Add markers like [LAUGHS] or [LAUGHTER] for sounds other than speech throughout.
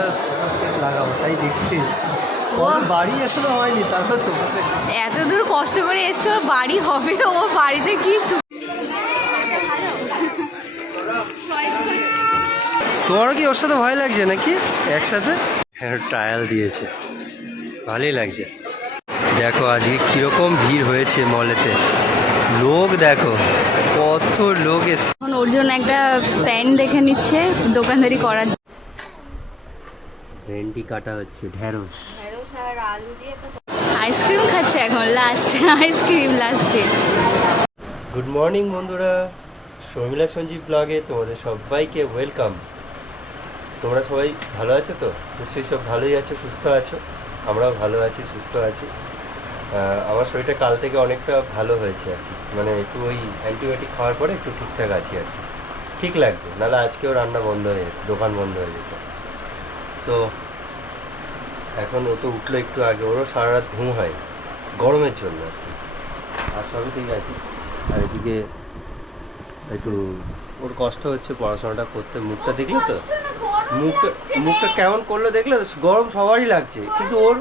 একটা sofa set লাগাবো তাই দেখছি বাড়ি এখনও হয়নি তারপর সোফা সেট এত দূর কষ্ট করে এসছে বাড়ি হবে ও বাড়িতে কি সু- তোমারও কি ওর সাথে ভয় লাগছে নাকি একসাথে? হ্যাঁ ট্রায়াল দিয়েছে। ভালোই লাগছে। দেখো আজকে কীরকম ভিড় হয়েছে মলেতে। লোক দেখো কত লোক এসছে এখন ওর জন্য একটা প্যান্ট দেখে নিচ্ছে দোকানদারি করার ভেন্ডি কাটা হচ্ছে ঢেঁড়স। আইসক্রিম খাচ্ছে এখন লাস্ট আইসক্রিম লাস্টে গুড মর্নিং বন্ধুরা। শর্মিলা সঞ্জীব ব্লগে তোমাদের সবাইকে ওয়েলকাম তোমরা সবাই ভালো আছো তো? নিশ্চয়ই সব ভালোই আছো সুস্থ আছো? আমরাও ভালো আছি সুস্থ আছি। আমার শরীরটা কাল থেকে অনেকটা ভালো হয়েছে আর কি। মানে একটু ওই অ্যান্টিবায়োটিক খাওয়ার পরে একটু ঠিকঠাক আছি আর কি। ঠিক লাগছে নাহলে আজকেও রান্না বন্ধ হয়ে যেত দোকান বন্ধ হয়ে যেত। তো এখন ও তো উঠল একটু আগে, ওরও সারা রাত ঘুম হয়, গরমের জন্য আর কি। আর সবই ঠিক আছে। আর এদিকে একটু ওর কষ্ট হচ্ছে পড়াশোনাটা করতে, মুখটা দেখলে তো? মুখটা মুখটা কেমন করল দেখলে তো? গরম সবারই লাগছে, কিন্তু ওর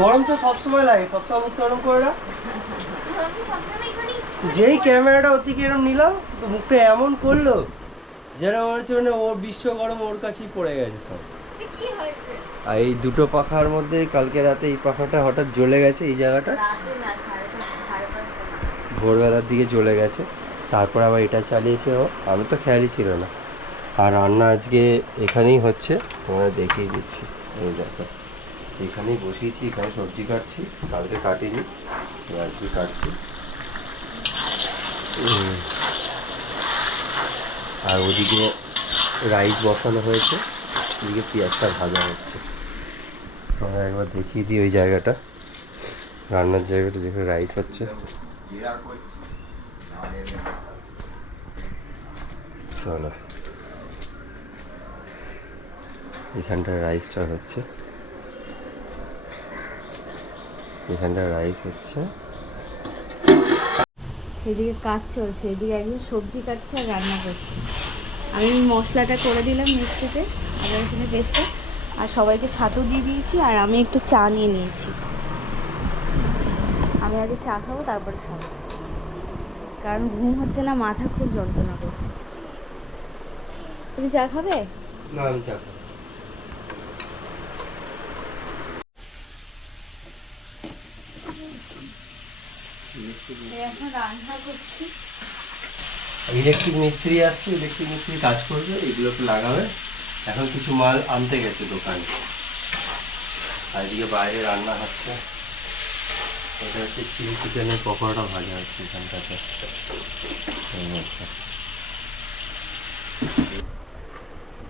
গরম তো সবসময় লাগে, সবসময় মুখ গরম করে না যেই ক্যামেরাটা ওর থেকে এরকম নিলাম, মুখটা এমন করল। মনে হচ্ছে মানে ওর বিশ্ব গরম ওর কাছেই পড়ে গেছে সব। আর এই দুটো পাখার মধ্যে কালকে রাতে এই পাখাটা হঠাৎ জ্বলে গেছে এই জায়গাটা? ভোরবেলার দিকে জ্বলে গেছে তারপর আবার এটা চালিয়েছে ও। আমি তো খেয়ালই ছিল না। আর রান্না আজকে এখানেই হচ্ছে তোমাদের দেখিয়ে দিচ্ছি। এই দেখো এখানেই বসিয়েছি এখানে সবজি কাটছি কালকে কাটিনি আজকে কাটছি। আর ওদিকে রাইস বসানো হয়েছে, এদিকে পেঁয়াজটা ভাজা হচ্ছে। আমরা একবার দেখিয়ে দিই ওই জায়গাটা, রান্নার জায়গাটা যেখানে রাইস হচ্ছে। চলো। এখানটা রাইসটা হচ্ছে। এখানটা রাইস হচ্ছে। এদিকে কাজ চলছে, এদিকে একদম সবজি কাটছে আর রান্না করছে। আমি মশলাটা করে দিলাম মিক্সিতে আদা এখানে পেস্টটা, আর সবাইকে ছাতু দিয়ে দিয়েছি, আর আমি একটু চা নিয়ে নিয়েছি। আমি আগে চা খাব, তারপরে খাব। কারণ ঘুম হচ্ছে না, মাথা খুব যন্ত্রণা করছে। তুমি চা খাবে? না, আমি চাপ এখন রান্না করছি। ইলেকট্রিক মিস্ত্রি আসছে ইলেকট্রিক মিস্ত্রি কাজ করবে এগুলোকে লাগাবে। এখন কিছু মাল আনতে গেছে দোকানে। আজকে বাইরে রান্না হচ্ছে। এটা হচ্ছে চিলি চিকেনের পকোড়াটা ভাজা হচ্ছে এখানটাতে।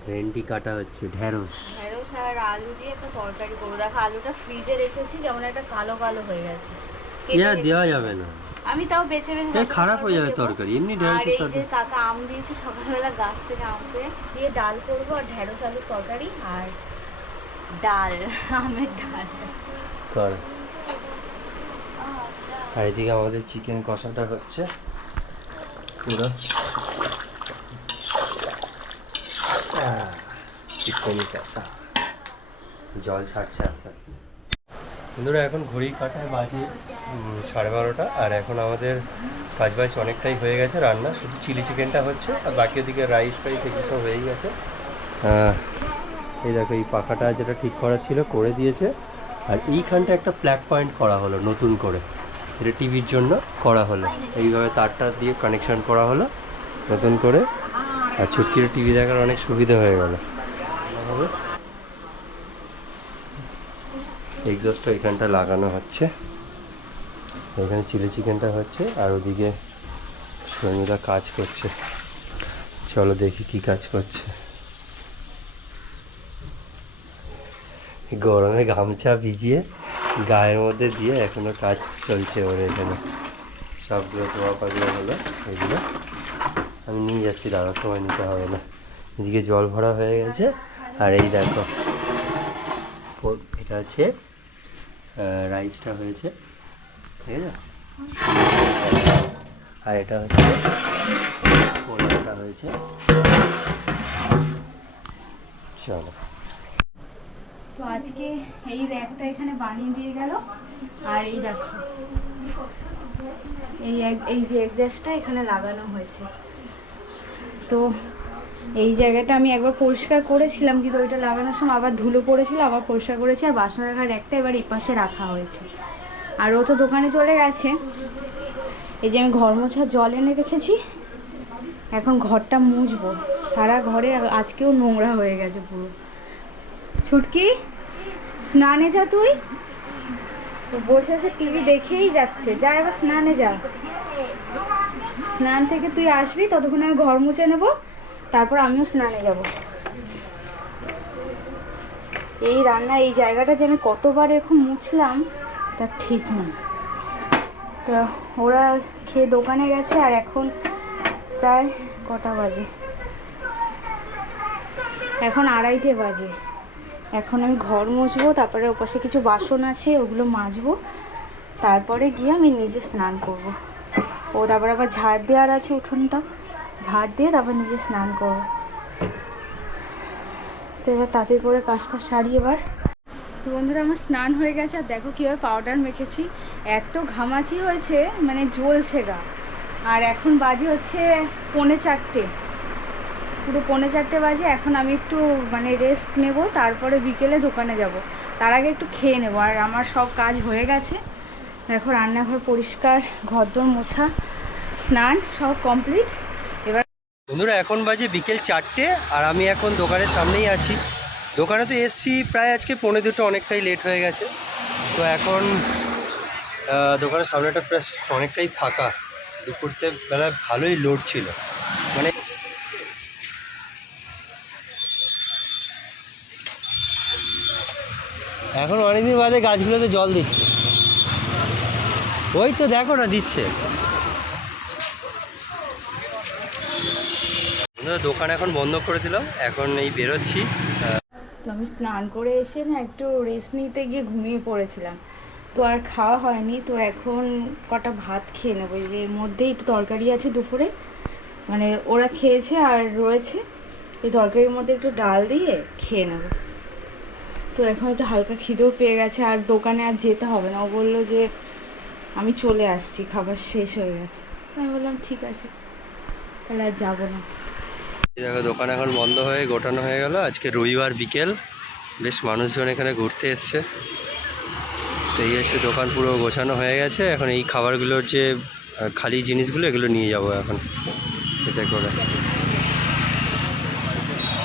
ভেন্ডি কাটা হচ্ছে ঢেঁড়স। ঢেঁড়স আর আলু দিয়ে একটা তরকারি করব। দেখো আলুটা ফ্রিজে রেখেছি যেমন একটা কালো কালো হয়ে গেছে। ইয়া দেওয়া যাবে না। আমি তাও বেছে বেছে এই খারাপ হয়ে যাবে। তরকারি এমনি আর ঢেঁড়সের এই যে কাকা আম দিয়েছে সকালবেলা গাছ থেকে আম পেয়ে দিয়ে ডাল করব আর ঢেঁড়স আলুর তরকারি আর ডাল আমের ডাল। কর। আর এদিকে আমাদের চিকেন কষাটা হচ্ছে। পুরো। চিকেন কষা। জল ছাড়ছে আস্তে আস্তে। বন্ধুরা, এখন ঘড়ির কাটায় বাজে সাড়ে বারোটা, আর এখন আমাদের কাজ বাজ অনেকটাই হয়ে গেছে রান্না। শুধু চিলি চিকেনটা হচ্ছে, আর বাকি ওদিকে রাইস ফাইস এগুলো সব হয়েই গেছে। এই দেখো, এই পাখাটা যেটা ঠিক করা ছিল, করে দিয়েছে। আর এইখানটা একটা প্ল্যাগ পয়েন্ট করা হলো, নতুন করে। এটা টিভির জন্য করা হলো। এইভাবে তারটা দিয়ে কানেকশন করা হলো, নতুন করে। আর ছুটকির টিভি দেখার অনেক সুবিধা হয়ে গেল। এক্সস্টটা এখানটা লাগানো হচ্ছে। এখানে চিলি চিকেনটা হচ্ছে আর ওদিকে শর্মিলা কাজ করছে। চলো দেখি কি কাজ করছে। গরমে গামছা ভিজিয়ে গায়ের মধ্যে দিয়ে এখনও কাজ চলছে ওর এখানে। সবগুলো তোমার পাগুলো হলো, এগুলো। আমি নিয়ে যাচ্ছি দাদা সময় নিতে হবে না। এদিকে জল ভরা হয়ে গেছে। আর এই দেখো এটা হচ্ছে রাইসটা হয়েছে। ঠিক আছে? আর এটা হচ্ছে পোলাওটা হয়েছে। চলো। তো আজকে এই র্যাকটা এখানে বানিয়ে দিয়ে গেল। আর এই দেখো, এই এই যে এক্সাস্টটা এখানে লাগানো হয়েছে। তো এই জায়গাটা আমি একবার পরিষ্কার করেছিলাম, কিন্তু ওইটা লাগানোর সময় আবার ধুলো পড়েছিল, আবার পরিষ্কার করেছি, আর বাসন রাখার একটা এবার এই পাশে রাখা হয়েছে। আর ও তো দোকানে চলে গেছে। এই যে আমি ঘর মোছার জল এনে রেখেছি, এখন ঘরটা মুছবো। সারা ঘরে আজকেও নোংরা হয়ে গেছে পুরো। ছুটকি, স্নানে যা তুই? বসে বসে টিভি দেখেই যাচ্ছে। যা এবার স্নানে যা। স্নান থেকে তুই আসবি, ততক্ষণ আমি ঘর মুছে নেব। তারপর আমিও স্নানে যাব। এই রান্না, এই জায়গাটা যে আমি কতবার এরকম মুছলাম তার ঠিক নেই তো ওরা খেয়ে দোকানে গেছে আর এখন প্রায় কটা বাজে। এখন আড়াইটে বাজে। এখন আমি ঘর মুছবো, তারপরে ওপাশে কিছু বাসন আছে, ওগুলো মাজবো। তারপরে গিয়ে আমি নিজে স্নান করব। ও তারপর আবার ঝাড় দেওয়ার আছে উঠোনটা। ঝাড় দিয়ে তারপর নিজে স্নান করব তো এবার তাতে করে কাজটা সারি এবার। তো বন্ধুরা, আমার স্নান হয়ে গেছে আর দেখো কীভাবে পাউডার মেখেছি। এত ঘামাচি হয়েছে মানে জ্বলছে গা। আর এখন বাজে হচ্ছে পৌনে চারটে। পুরো পৌনে চারটে বাজে, এখন আমি একটু মানে রেস্ট নেব, তারপরে বিকেলে দোকানে যাব। তার আগে একটু খেয়ে নেব। আর আমার সব কাজ হয়ে গেছে। দেখো রান্নাঘর পরিষ্কার, ঘরদোর মোছা, স্নান সব কমপ্লিট বন্ধুরা, এখন বাজে বিকেল চারটে আর আমি এখন দোকানের সামনেই আছি। দোকানে তো এসছি প্রায় আজকে পৌনে দুটো, অনেকটাই লেট হয়ে গেছে। তো এখন দোকানের সামনেটা প্রায় অনেকটাই ফাঁকা। দুপুরতে বেলায় ভালোই লোড ছিল। মানে এখন অনেকদিন বাদে গাছগুলোতে জল দিচ্ছে। ওই তো দেখো না, দিচ্ছে। বন্ধুরা, দোকান এখন বন্ধ করে দিলাম। এখন এই বেরোচ্ছি। তো আমি স্নান করে এসে না একটু রেস্ট নিতে গিয়ে ঘুমিয়ে পড়েছিলাম। তো আর খাওয়া হয়নি তো এখন কটা ভাত খেয়ে নেব। এর মধ্যেই তো তরকারি আছে দুপুরে। মানে ওরা খেয়েছে আর রয়েছে। এই তরকারির মধ্যে একটু ডাল দিয়ে খেয়ে নেব। তো এখন একটু হালকা খিদেও পেয়ে গেছে আর দোকানে আর যেতে হবে না। ও বলল যে আমি চলে আসছি খাবার শেষ হয়ে গেছে। আমি বললাম ঠিক আছে তাহলে আর যাব না। দেখো, দোকান এখন বন্ধ হয়ে গোটানো হয়ে গেল। আজকে রবিবার বিকেল। বেশ মানুষজন এখানে ঘুরতে এসছে। তো এই হচ্ছে দোকান পুরো গোছানো হয়ে গেছে। এখন এই খাবারগুলোর যে খালি জিনিসগুলো, এগুলো নিয়ে যাব এখন। এতে করে।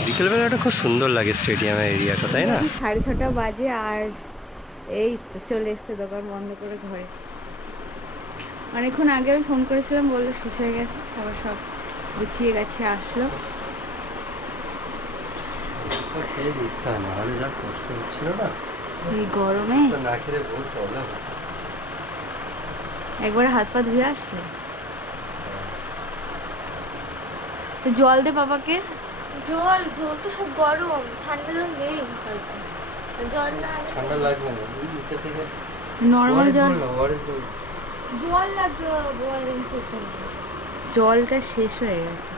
বিকেলবেলাটা খুব সুন্দর লাগে স্টেডিয়ামের এরিয়াটা, তাই না? সাড়ে ছটা বাজে আর এই চলে এসছে দোকান বন্ধ করে ঘরে। অনেকক্ষণ আগে আমি ফোন করেছিলাম, বলল শেষ হয়ে গেছে, আবার সব গুছিয়ে গেছে আসলো। খেয়ে দিতে হয় নাহলে যা কষ্ট হচ্ছিল না। এই গরমে? না খেলে বহুত প্রবলেম একবারে হাত পা ধুয়ে আসলে জল দে বাবাকে। জল জল তো সব গরম ঠান্ডা জল নেই। জল না ঠান্ডা লাগবে না থেকে নর্মাল জল জল? লাগবে জলটা শেষ হয়ে গেছে।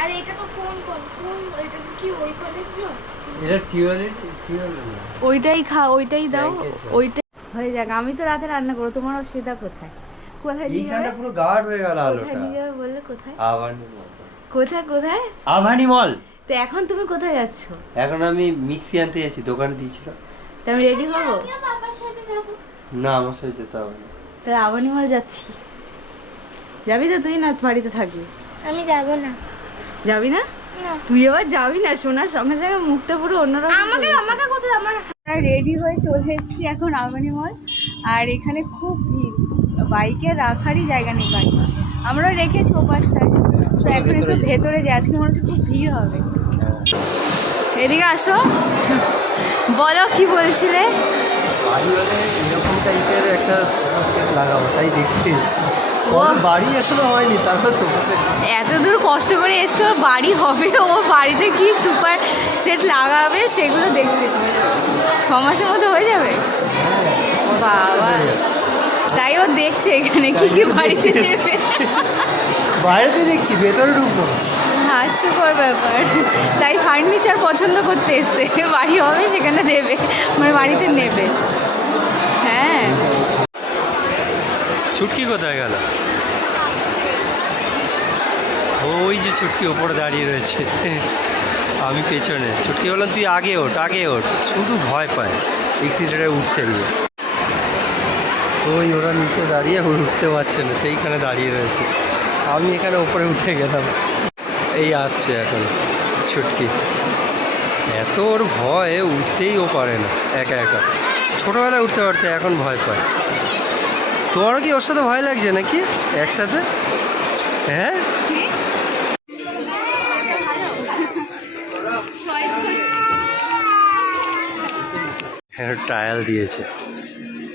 আর এটা তো কোন কোন কোন এটা কি ওই কলের জল এটা টিউবওয়েলের টিউবওয়েল ওইটাই খা ওইটাই দাও ওইটাই। হয়ে যাক আমি তো রাতে রান্না করব তোমার অসুবিধা কোথায়? কোথায় নিয়ে যাবে? পুরো গাঢ় হয়ে গেল কোথায় নিয়ে যাবে বললে কোথায়? আভানি মল কোথায় কোথায়? আভানি মল তো এখন তুমি কোথায় যাচ্ছ? এখন আমি মিক্সি আনতে যাচ্ছি দোকানে দিয়েছিল তা আমি রেডি হব? আমিও বাবার সাথে যাব। না আমার সাথে যেতে হবে না। তাহলে আবানিমাল যাচ্ছি। যাবি তো তুই না বাড়িতে থাকবি? আমি যাব না। যাবি না? না। তুই এবার যাবি না শোনার সঙ্গে সঙ্গে মুখটা পুরো অন্যরকম আমাকে আমাকে কোথায় আমার রেডি হয়ে চলে এসেছি এখন আবানি মল আর এখানে খুব ভিড়। বাইকে রাখারই জায়গা নেই গাড়ি আমরা রেখেছি ওপাশটায়। তো এখন একটু ভেতরে যাই। আজকে মনে হচ্ছে খুব ভিড় হবে। এদিকে আসো। বলো কি বলছিলে? এরকম টাইপের একটা লাগাবো তাই দেখছি। বাড়ি এখনও হয়নি? তারপর এত দূর কষ্ট করে এসছে ওর বাড়ি হবে ও বাড়িতে কি সুপার সেট লাগাবে সেগুলো দেখতে। ছ মাসের মধ্যে হয়ে যাবে? বাবা। তাই ও দেখছে এখানে কি কি বাড়িতে নেবে। বাইরেতে দেখছি ভেতরে ঢুকবো। হাস্যকর ব্যাপার। তাই ফার্নিচার পছন্দ করতে এসছে। বাড়ি হবে সেখানে দেবে। মানে বাড়িতে নেবে। ছুটকি কোথায় গেল? ওই যে ছুটকি ওপরে দাঁড়িয়ে রয়েছে। আমি পেছনে। ছুটকি বললাম, তুই আগে ওঠ আগে ওঠ। শুধু ভয় পায়। এক্সিডেন্টে উঠতে গিয়ে। ওই ওরা নিচে দাঁড়িয়ে উঠতে পারছে না, সেইখানে দাঁড়িয়ে রয়েছে। আমি এখানে ওপরে উঠে গেলাম। এই আসছে এখন ছুটকি এত ওর ভয় উঠতেই ও পারে না, একা একা। ছোটোবেলায় উঠতে পারতে, এখন ভয় পায়। তোমারও কি ওর সাথে ভয় লাগছে নাকি? একসাথে? হ্যাঁ? হ্যাঁ দিয়েছে।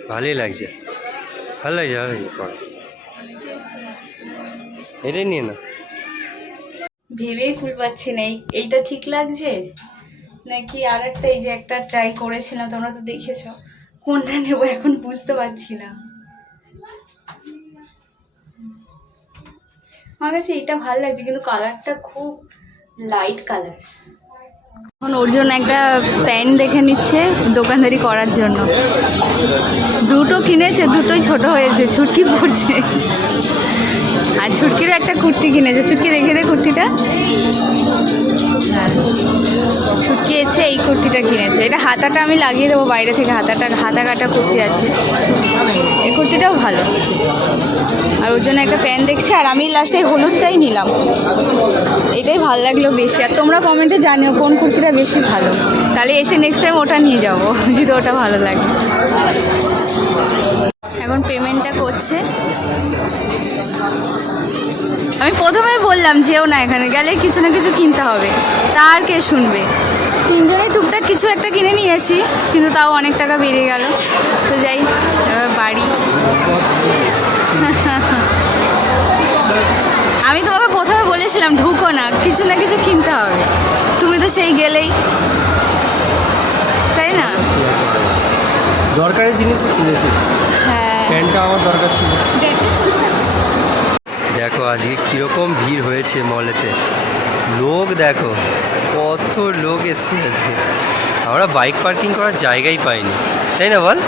ভালোই লাগছে। ভালো লাগছে ভালো লাগছে। এটাই নিয়ে না ভেবেই ফুল পাচ্ছি না এইটা ঠিক লাগছে? নাকি আর একটা এই যে একটা ট্রাই করেছিলাম, তোমরা তো দেখেছ। কোনটা নেব এখন বুঝতে পারছি না। আমার কাছে এটা ভালো লাগছে, কিন্তু কালারটা খুব লাইট কালার এখন ওর জন্য একটা প্যান্ট দেখে নিচ্ছে দোকানদারি করার জন্য। দুটো কিনেছে, দুটোই ছোট হয়েছে ছুটকি পড়ছে। আর ছুটকিরও একটা কুর্তি কিনেছে। ছুটকি রেখে দে কুর্তিটা। ছুটকি এসে এই কুর্তিটা কিনেছে। এটা হাতাটা আমি লাগিয়ে দেবো বাইরে থেকে। হাতাটা হাতা কাটা কুর্তি আছে। এই কুর্তিটাও ভালো। আর ওর জন্য একটা প্যান্ট দেখছি। আর আমি লাস্টে হলুদটাই নিলাম। এটাই ভালো লাগল বেশি। আর তোমরা কমেন্টে জানিও কোন কুর্তিটা বেশি ভালো। তাহলে এসে নেক্সট টাইম ওটা নিয়ে যাব। যদি ওটা ভালো লাগে। এখন পেমেন্টটা করছে। আমি প্রথমে বললাম, যেও না এখানে, গেলে কিছু না কিছু কিনতে হবে। তার কে শুনবে? তিনজনেই টুকটাক কিছু একটা কিনে নিয়েছি, কিন্তু তাও অনেক টাকা বেড়ে গেল। তো যাই বাড়ি। আমি তোমাকে প্রথমে বলেছিলাম, ঢুকো না, কিছু না কিছু কিনতে হবে। তুমি তো সেই গেলেই। তাই না? দরকারি জিনিস কিনেছি। প্যান্টটা আমার দরকার ছিল। দেখো, আজকে কীরকম ভিড় হয়েছে মলেতে। লোক দেখো, কত লোক এসছে আজকে। আমরা বাইক পার্কিং করার জায়গাই পাইনি। তাই না, বল?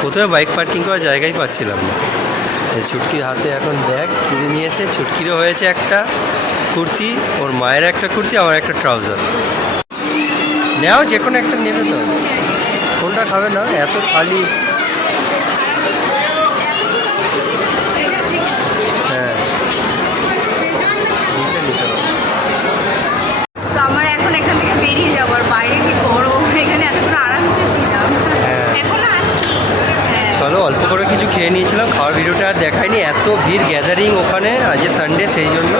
প্রথমে বাইক পার্কিং করার জায়গাই পাচ্ছিলাম না। ছুটকির হাতে এখন ব্যাগ কিনে নিয়েছে। ছুটকিরও হয়েছে একটা কুর্তি, ওর মায়ের একটা কুর্তি, আমার একটা ট্রাউজার। নেও যে কোনো একটা নেবে তো। কোনটা খাবে না? এত খালি। কিছু খেয়ে নিয়েছিলাম, খাওয়ার ভিডিওটা আর দেখাইনি, এত ভিড় গ্যাদারিং ওখানে, আজ সানডে সেই জন্য।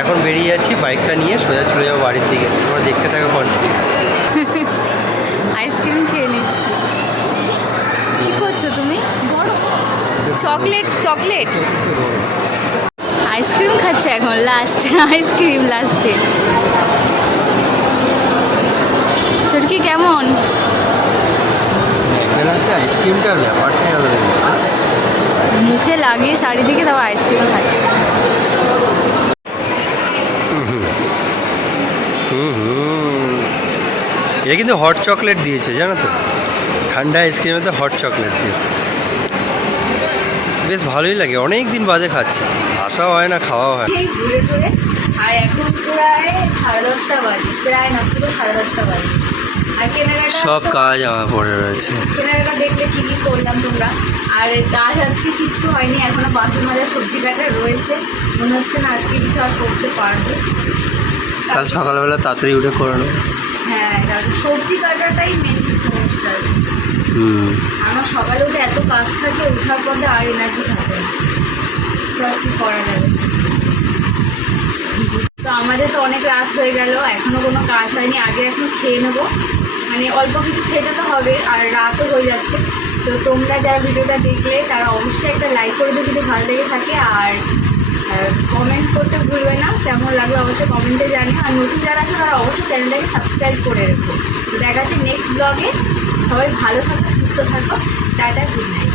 এখন বেরিয়ে যাচ্ছি বাইকটা নিয়ে সোজা চলে যাব বাড়ির দিকে। তোমরা দেখতে থাকো কন্টিনিউ আইসক্রিম [LAUGHS] খেয়ে নিচ্ছি। কি করছ তুমি? চকলেট চকলেট আইসক্রিম খাচ্ছে এখন লাস্ট আইসক্রিম লাস্টে ছুটকি, কেমন? আছে আইসক্রিমটার ব্যাপারটাই আলাদা মুখে লাগিয়ে চারিদিকে তাও আইসক্রিম খাচ্ছে। হুম হুম। এটা কিন্তু হট চকলেট দিয়েছে জানো তো? ঠান্ডা আইসক্রিমে তো হট চকলেট দিয়ে। বেশ ভালোই লাগে অনেক দিন বাদে খাচ্ছি। আসাও হয় না খাওয়াও হয় আর এখন প্রায় সাড়ে দশটা বাজে প্রায় না পুরো সাড়ে দশটা বাজে। সব কাজ আমার পড়ে রয়েছে। কেনাকাটা দেখলে কি কি করলাম তোমরা? আর কাজ আজকে কিচ্ছু হয়নি এখনও বাসন মাজা সবজি কাটা রয়েছে। মনে হচ্ছে না আজকে কিছু আর করতে পারব। কাল সকালবেলা তাড়াতাড়ি উঠে করে নেব হ্যাঁ সবজি কাটাটাই মেন সমস্যা। আমার সকালে উঠে এত কাজ থাকে ওঠার পরে আর এনার্জি থাকে না। কি করা যাবে? তো আমাদের তো অনেক রাত হয়ে গেল এখনও কোনো কাজ হয়নি। আগে এখন খেয়ে নেব। মানে অল্প কিছু খেতে তো হবে আর রাতও হয়ে যাচ্ছে। তো তোমরা যারা ভিডিওটা দেখলে, তারা অবশ্যই একটা লাইক করে দিও যদি ভালো লেগে থাকে। আর কমেন্ট করতে ভুলবে না। কেমন লাগল অবশ্যই কমেন্টে জানিও। আর নতুন যারা আছে, তারা অবশ্যই চ্যানেলটাকে সাবস্ক্রাইব করে রেখো। তো দেখা যাচ্ছে নেক্সট ব্লগে সবাই ভালো থাকো, সুস্থ থাকো। Tata good night